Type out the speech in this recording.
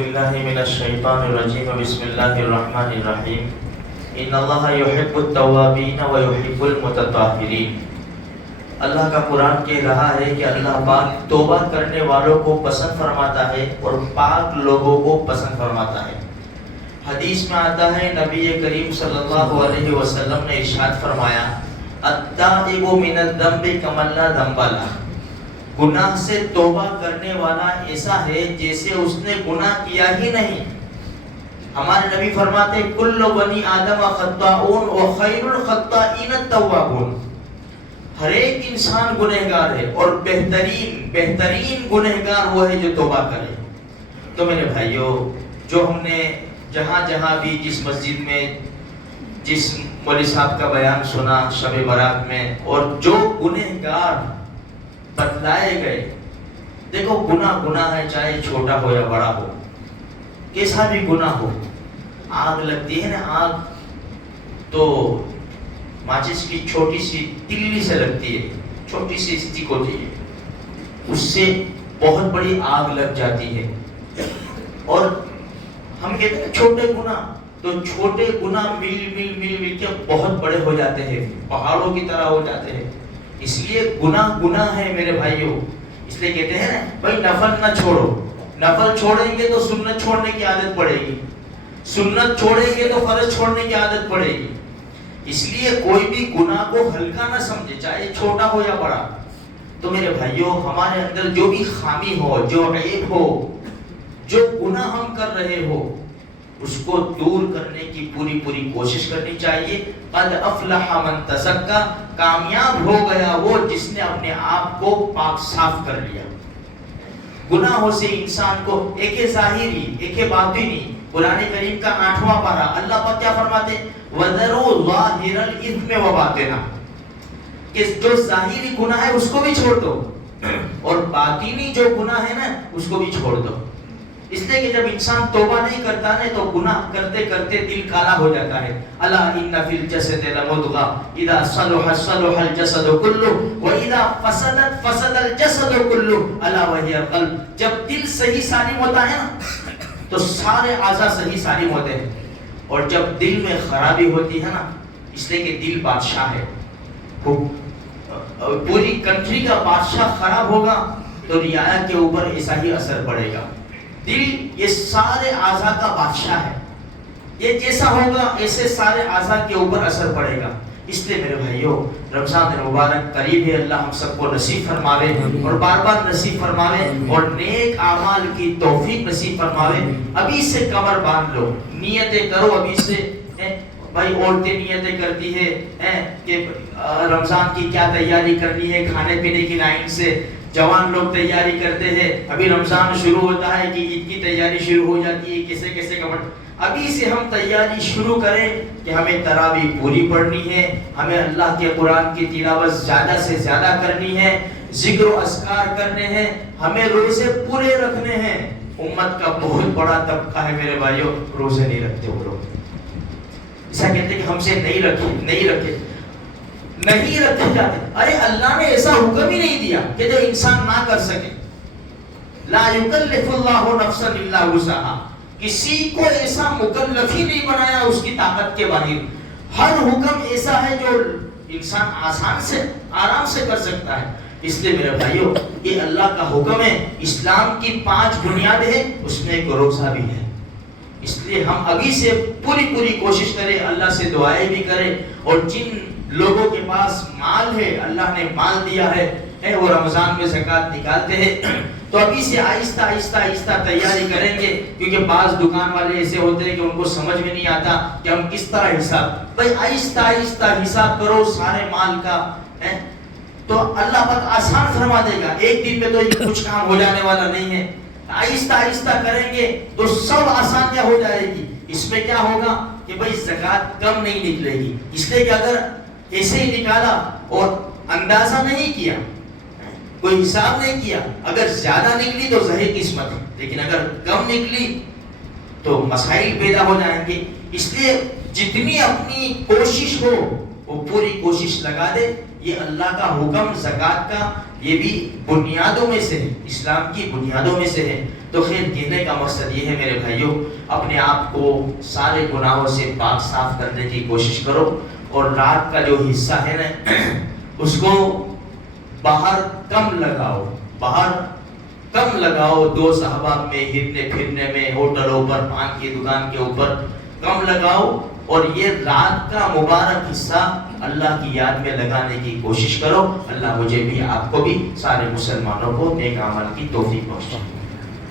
باللہ من الشیطان الرجیم بسم اللہ الرحمن الرحیم ان اللہ یحب التوابین و یحب المتطہرین۔ اللہ کا قرآن کہہ رہا ہے کہ اللہ پاک توبہ کرنے والوں کو پسند فرماتا ہے اور پاک لوگوں کو پسند فرماتا ہے۔ حدیث میں آتا ہے نبی کریم صلی اللہ علیہ وسلم نے ارشاد فرمایا التائب من الذنب کمن لا ذنب لہ، گناہ سے توبہ کرنے والا ایسا ہے جیسے اس نے گناہ کیا ہی نہیں۔ ہمارے نبی فرماتے کل بنی آدم خطاؤن و خیر الخطائین التوابون، ہر ایک انسان گنہگار ہے اور بہترین گنہگار وہ ہے جو توبہ کرے۔ تو میرے بھائیوں، جو ہم نے جہاں بھی جس مسجد میں جس مولوی صاحب کا بیان سنا شب برات میں، اور جو گنہگار بتلائے گئے، دیکھو گناہ ہے، چاہے چھوٹا ہو یا بڑا ہو، کیسا بھی گناہ ہو۔ آگ لگتی ہے نا، آگ تو ماچس کی چھوٹی سی تلی سے لگتی ہے، چھوٹی سی اسٹک ہوتی ہے، اس سے بہت بڑی آگ لگ جاتی ہے۔ اور ہم کہتے ہیں چھوٹے گناہ، تو چھوٹے گناہ مل کے بہت بڑے ہو جاتے ہیں، پہاڑوں کی طرح ہو جاتے ہیں۔ اس لیے گناہ ہے میرے بھائیوں، اس لیے کہتے ہیں نا بھائی نفل نہ چھوڑو، نفل چھوڑیں گے تو سنت چھوڑنے کی عادت پڑے گی، سنت چھوڑیں گے تو فرض چھوڑنے کی عادت پڑے گی۔ اس لیے کوئی بھی گناہ کو ہلکا نہ سمجھے، چاہے چھوٹا ہو یا بڑا۔ تو میرے بھائیوں، ہمارے اندر جو بھی خامی ہو، جو عیب ہو، جو گناہ ہم کر رہے ہو، اس کو دور کرنے کی پوری کوشش کرنی چاہیے۔ قد افلح من تزکا، کامیاب ہو گیا وہ جس نے اپنے آپ کو پاک صاف کر لیا۔ گناہوں سے انسان کو ایک ظاہری ایک باطنی، قرآن کریم کا 8واں پارہ اللہ پاک کیا فرماتے ہیں وَذَرُوا ظَاهِرَ الْإِثْمِ وَبَاطِنَهُ، کہ جو ظاہری گناہ ہے اس کو بھی چھوڑ دو اور باطنی جو گناہ ہے نا اس کو بھی چھوڑ دو۔ اس لیے کہ جب انسان توبہ نہیں کرتا ہے تو گناہ کرتے کرتے دل کالا ہو جاتا ہے۔ الا ان فی الجسد لمضغہ اذا صلح صلح الجسد کلہ واذا فسدت فسد الجسد کلہ الا وہی القلب۔ جب دل صحیح سالم ہوتا ہے نا تو سارے اعضاء صحیح سالم ہوتے ہیں، اور جب دل میں خرابی ہوتی ہے نا، اس لیے کہ دل بادشاہ ہے، پوری کنٹری کا بادشاہ خراب ہوگا تو رعایا کے اوپر ایسا ہی اثر پڑے گا۔ دل یہ سارے اعضاء کا بادشاہ ہے، یہ جیسا ہوگا ایسے سارے اعضاء کے اوپر اثر پڑے گا۔ اس لیے میرے بھائیوں، رمضان مبارک قریب ہے، اللہ ہم سب کو نصیب فرماوے اور بار بار نصیب فرماوے اور نیک اعمال کی توفیق نصیب فرماوے۔ ابھی سے کمر باندھ لو، نیتیں کرو ابھی سے۔ بھائی عورتیں نیتیں کرتی ہے کہ رمضان کی کیا تیاری کرنی ہے، کھانے پینے کی لائن سے جوان لوگ تیاری کرتے ہیں، ابھی رمضان شروع ہوتا ہے کہ عید کی تیاری شروع ہو جاتی ہے، کیسے کپڑے۔ ابھی سے ہم تیاری شروع کریں کہ ہمیں تراویح پوری پڑھنی ہے، ہمیں اللہ کے قرآن کی تلاوت زیادہ سے زیادہ کرنی ہے، ذکر و اذکار کرنے ہیں، ہمیں روزے پورے رکھنے ہیں۔ امت کا بہت بڑا طبقہ ہے میرے بھائیوں روزے نہیں رکھتے، وہ لوگ ایسا کہتے کہ ہم سے نہیں رکھے جاتے۔ ارے اللہ نے ایسا حکم ہی نہیں دیا کہ جو انسان نہ کر سکے۔ لا یکلف اللہ نفسا الا وسعها، کسی کو ایسا مکلف ہی نہیں بنایا اس کی طاقت کے باہر۔ ہر حکم ایسا ہے جو انسان آسان سے آرام سے کر سکتا ہے۔ اس لیے میرے بھائیوں، یہ اللہ کا حکم ہے، اسلام کی 5 بنیادیں ہیں، اس میں ایک روزہ بھی ہے۔ اس لیے ہم ابھی سے پوری کوشش کریں، اللہ سے دعائیں بھی کریں، اور جن لوگوں کے پاس مال ہے، اللہ نے مال دیا ہے وہ رمضان میں زکوٰۃ نکالتے ہیں، تو ابھی سے آہستہ تیاری کریں گے، کیونکہ بعض دکان والے ایسے ہوتے ہیں کہ ان کو سمجھ میں نہیں آتا کہ ہم کس طرح حساب، بھائی آہستہ حساب کرو سارے مال کا، تو اللہ پاک آسان فرما دے گا۔ ایک دن میں تو یہ کچھ کام ہو جانے والا نہیں ہے، آہستہ کریں گے تو سب آسانیاں ہو جائے گی۔ اس میں کیا ہوگا کہ بھائی زکوٰۃ کم نہیں نکلے گی، اس لیے کہ اگر ایسے ہی نکالا اور اندازہ نہیں کیا، کوئی حساب نہیں کیا، اگر زیادہ نکلی تو ظاہر قسمت ہے، لیکن اگر کم نکلی تو مسائل پیدا ہو جائیں گے۔ اس لیے جتنی اپنی کوشش ہو وہ پوری کوشش لگا دے۔ یہ اللہ کا حکم زکوٰۃ کا، یہ بھی بنیادوں میں سے ہے، اسلام کی بنیادوں میں سے ہے۔ تو خیر کہنے کا مقصد یہ ہے میرے بھائیوں، اپنے آپ کو سارے گناہوں سے پاک صاف کرنے کی کوشش کرو، اور رات کا جو حصہ ہے نا اس کو باہر کم لگاؤ، باہر کم لگاؤ، دوست احباب میں ہرنے پھرنے میں، ہوٹلوں پر، پان کی دکان کے اوپر کم لگاؤ، اور یہ رات کا مبارک حصہ اللہ کی یاد میں لگانے کی کوشش کرو۔ اللہ مجھے بھی، آپ کو بھی، سارے مسلمانوں کو نیک عمل کی توفیق بخشے۔